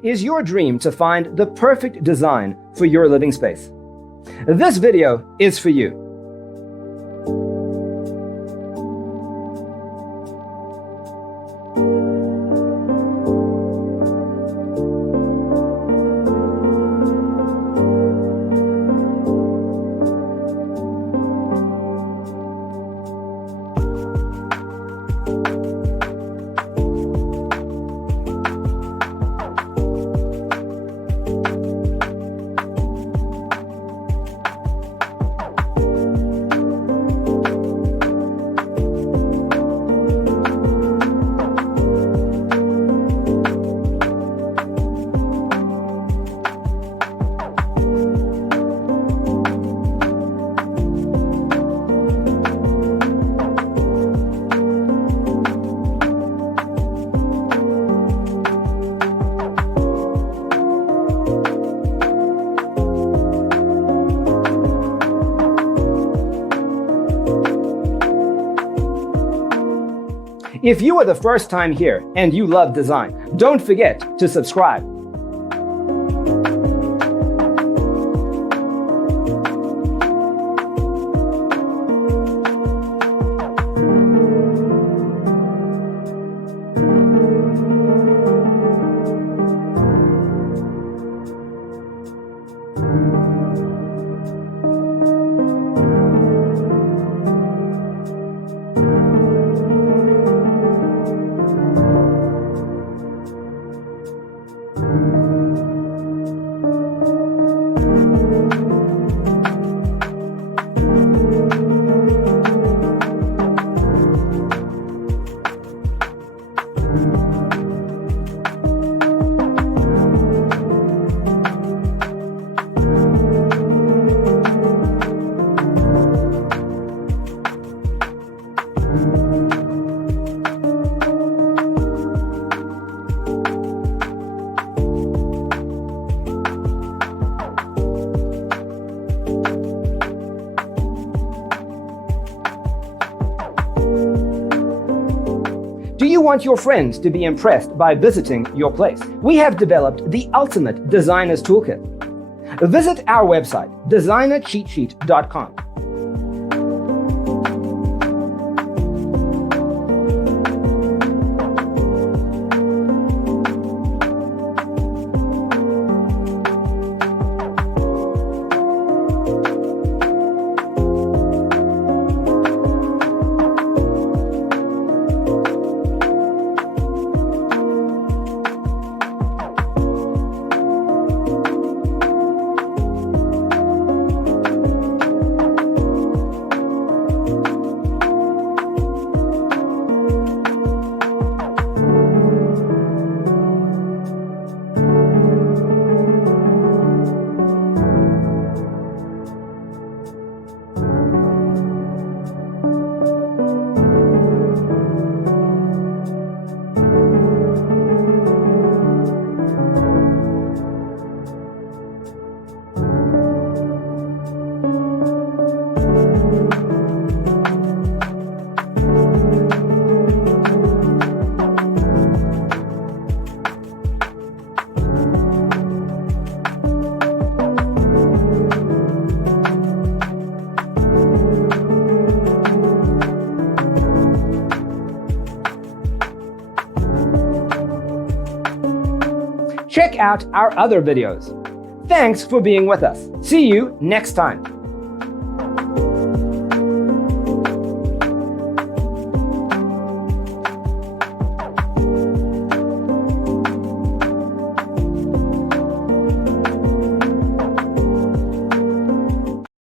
Is your dream to find the perfect design for your living space? This video is for you. If you are the first time here and you love design, don't forget to subscribe. Do you want your friends to be impressed by visiting your place? We have developed the ultimate designer's toolkit. Visit our website, designercheatsheet.com. Check out our other videos. Thanks for being with us. See you next time.